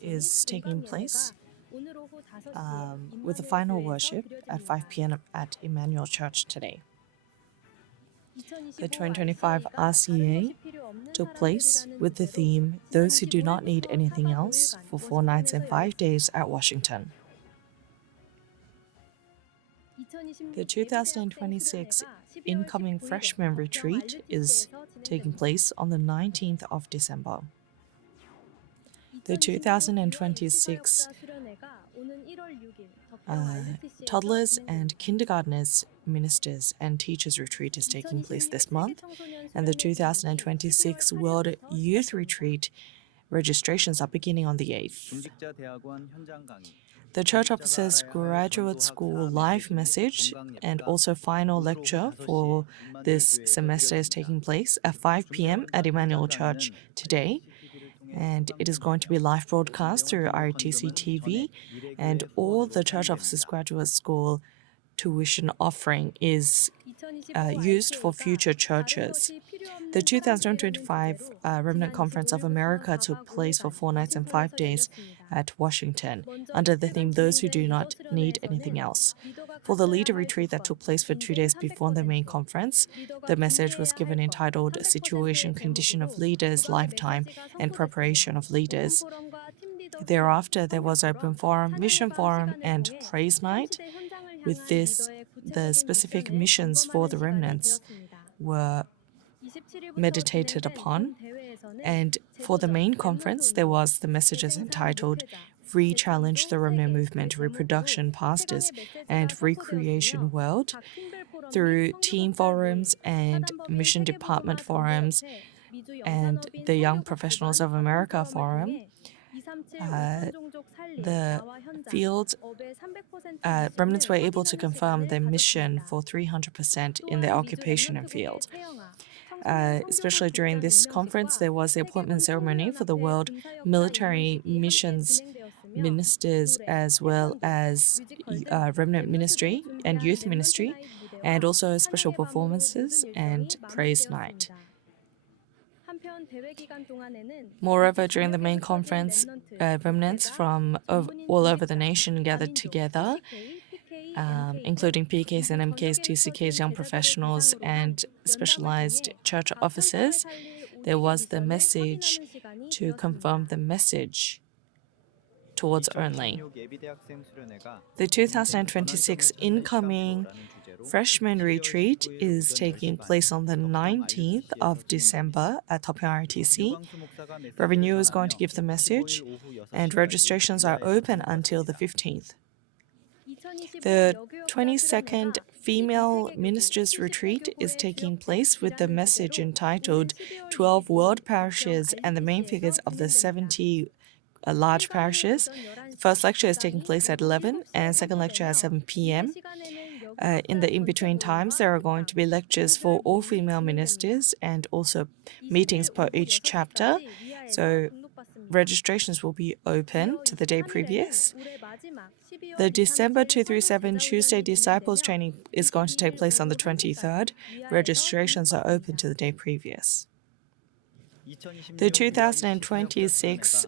is taking place with the final worship at 5 p.m. at Emmanuel Church today. The 2025 RCA took place with the theme Those Who Do Not Need Anything Else for 4 nights and 5 days at Washington. The 2026 Incoming Freshman Retreat is taking place on the 19th of December. The 2026 Toddlers and Kindergartners Ministers and Teachers Retreat is taking place this month, and the 2026 World Youth Retreat registrations are beginning on the 8th. The Church Officers Graduate School live message and also final lecture for this semester is taking place at 5 p.m. at Emmanuel Church today. And it is going to be live broadcast through Rutc TV, and all the Church Officers Graduate School tuition offering is used for future churches. The 2025 Remnant Conference of America took place for 4 nights and 5 days at Washington under the theme Those Who Do Not Need Anything Else. For the leader retreat that took place for 2 days before the main conference, the message was given entitled Situation, Condition of Leaders, Lifetime, and Preparation of Leaders. Thereafter, there was open forum, mission forum, and praise night. With this, the specific missions for the remnants were meditated upon. And for the main conference, there was the messages entitled Re-Challenge the Remnant Movement, Reproduction, Pastors, and Recreation World through team forums and mission department forums and the Young Professionals of America forum. The field remnants were able to confirm their mission for 300% in their occupation and field. Especially during this conference, there was the appointment ceremony for the World Military Missions Ministers as well as Remnant Ministry and Youth Ministry, and also special performances and praise night. Moreover, during the main conference, remnants from all over the nation gathered together, including PKs and MKs, TCKs, young professionals, and specialized church officers. There was the message to confirm the message towards only. The 2026 incoming Freshman Retreat is taking place on the 19th of December at Topion RTC. Revenue is going to give the message, and registrations are open until the 15th. The 22nd Female Ministers Retreat is taking place with the message entitled 12 World Parishes and the Main Figures of the 70 large parishes. The first lecture is taking place at 11 and second lecture at 7 p.m. In the in-between times, there are going to be lectures for all female ministers and also meetings per each chapter. So registrations will be open to the day previous. The December 2 through 7 Tuesday Disciples Training is going to take place on the 23rd. Registrations are open to the day previous. The 2026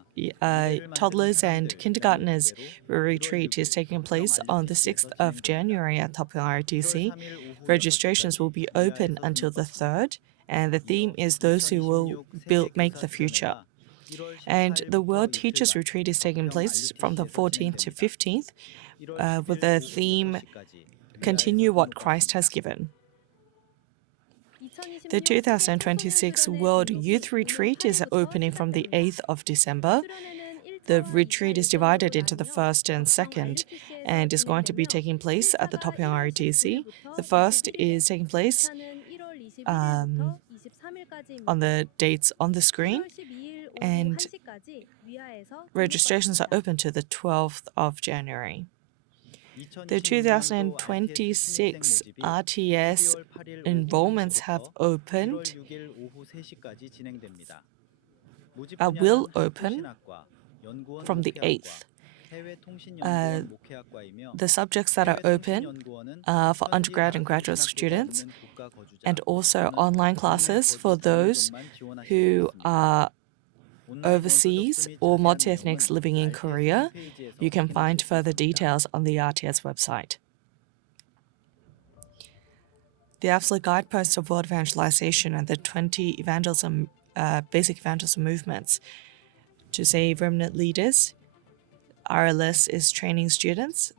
Toddlers and Kindergartners Retreat is taking place on the 6th of January at Topion RTC. Registrations will be open until the 3rd, and the theme is Those Who Will Make the Future. And the World Teachers Retreat is taking place from the 14th to 15th with the theme Continue What Christ Has Given. The 2026 World Youth Retreat is opening from the 8th of December. The retreat is divided into the first and second and is going to be taking place at the Topion RTC. The first is taking place on the dates on the screen, and registrations are open to the 12th of January. The 2026 RTS enrollments have opened, will open from the 8th. The subjects that are open for undergrad and graduate students, and also online classes for those who are overseas or multi-ethnics living in Korea. You can find further details on the RTS website. The absolute guideposts of world evangelization and the 20 basic evangelism movements to save remnant leaders. RLS is training students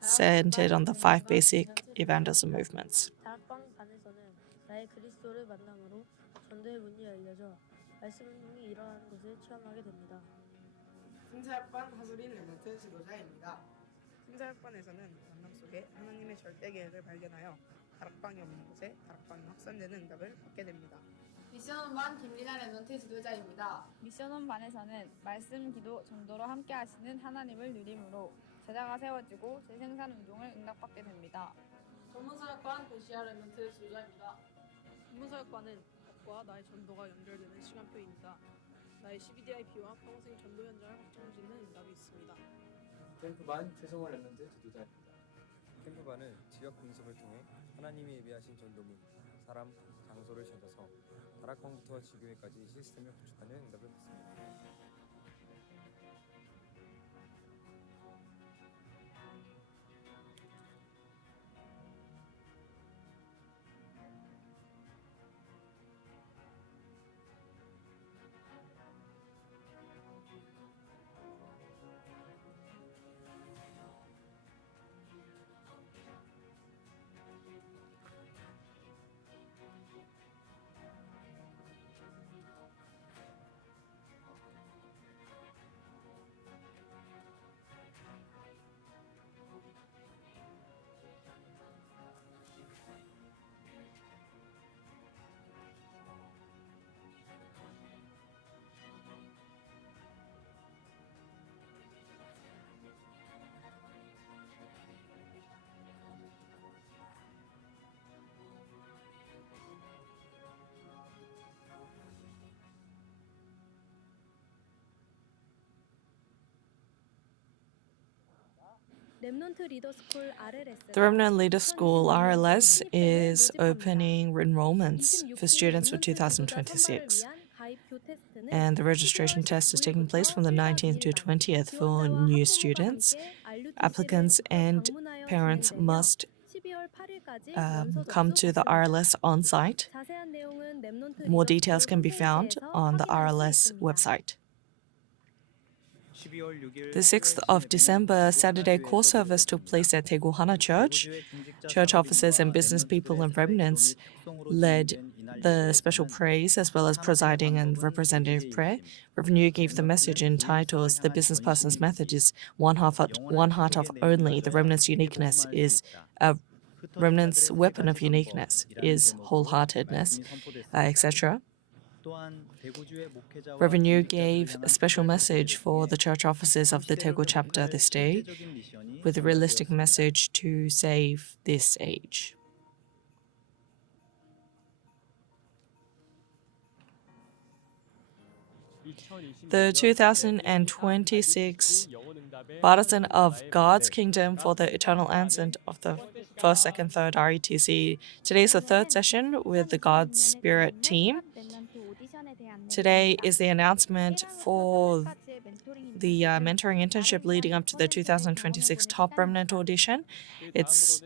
centered on the 5 basic evangelism movements. 승사학번 하수린 레몬트 지도자입니다. 승사학번에서는 만남 속에 하나님의 절대 계획을 발견하여 다락방이 없는 곳에 다락방이 확산되는 응답을 받게 됩니다. 미션원반 김리나 레몬트 지도자입니다. 미션원반에서는 말씀, 기도, 전도로 함께 하시는 하나님을 누림으로 제자가 세워지고 재생산 운동을 응답받게 됩니다. 전문사역관 도시아 레몬트 지도자입니다. 전문사역관은 법과 나의 전도가 연결되는 시간표입니다. 나의 CBDIP와 평생 전도 현장을 확정짓는 응답이 있습니다. 캠프반 최성월 랩런트 지도자입니다. 캠프반은 지역 공습을 통해 하나님이 예비하신 전도문, 사람, 장소를 찾아서 다락방부터 지교회까지 시스템을 구축하는 응답을 받습니다. The Remnant Leader School RLS is opening enrollments for students for 2026. And the registration test is taking place from the 19th to 20th for new students. Applicants and parents must come to the RLS on-site. More details can be found on the RLS website. The 6th of December, Saturday call service took place at Daegu Hana Church. Church officers and business people and remnants led the special praise as well as presiding and representative prayer. Reverend Yu gave the message entitled "The Business Person's Method is one heart of only. The remnant's uniqueness is remnant's weapon of uniqueness is wholeheartedness," etc. Reverend Yu gave a special message for the church officers of the Daegu chapter this day, with a realistic message to save this age. The 2026 Partisan of God's Kingdom for the Eternal Ascent of the First, Second, Third RETC. Today is the third session with the God's Spirit team. Today is the announcement for the mentoring internship leading up to the 2026 Top Remnant audition. It's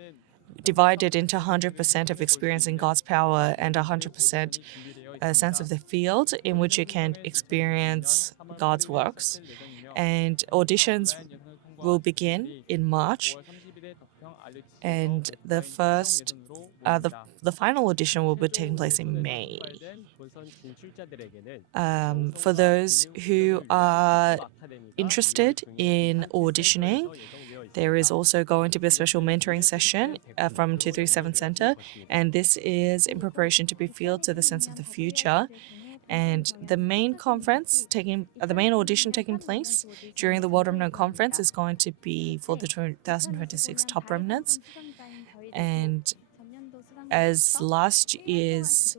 divided into 100% of experience in God's power and 100% a sense of the field in which you can experience God's works. And auditions will begin in March, and the final audition will be taking place in May. For those who are interested in auditioning, there is also going to be a special mentoring session from 237 Center, and this is in preparation to be filled to the sense of the future. And the main audition taking place during the World Remnant Conference is going to be for the 2026 Top Remnants. And as last year's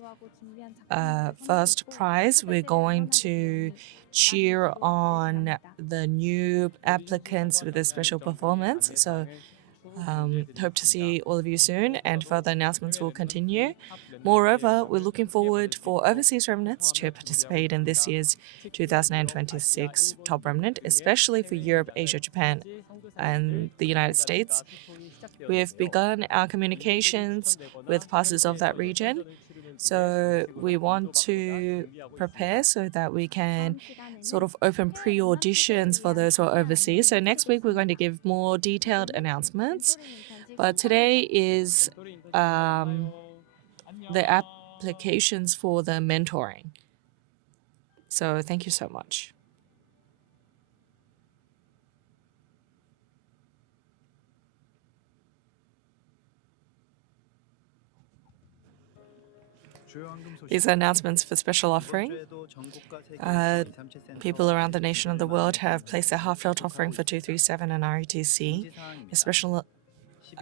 first prize, we're going to cheer on the new applicants with a special performance. So hope to see all of you soon, and further announcements will continue. Moreover, we're looking forward for overseas remnants to participate in this year's 2026 Top Remnant, especially for Europe, Asia, Japan, and the United States. We have begun our communications with pastors of that region. So we want to prepare so that we can sort of open pre-auditions for those who are overseas. So next week we're going to give more detailed announcements. But today is the applications for the mentoring. So thank you so much. These are announcements for special offering. People around the nation and the world have placed their heartfelt offering for 237 and RUTC. A special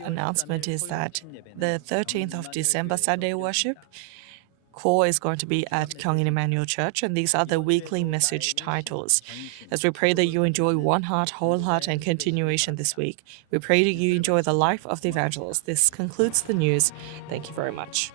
announcement is that the 13th of December Sunday worship core is going to be at Kyungin Emmanuel Church, and these are the weekly message titles. As we pray that you enjoy one heart, whole heart, and continuation this week, we pray that you enjoy the life of the evangelist. This concludes the news. Thank you very much.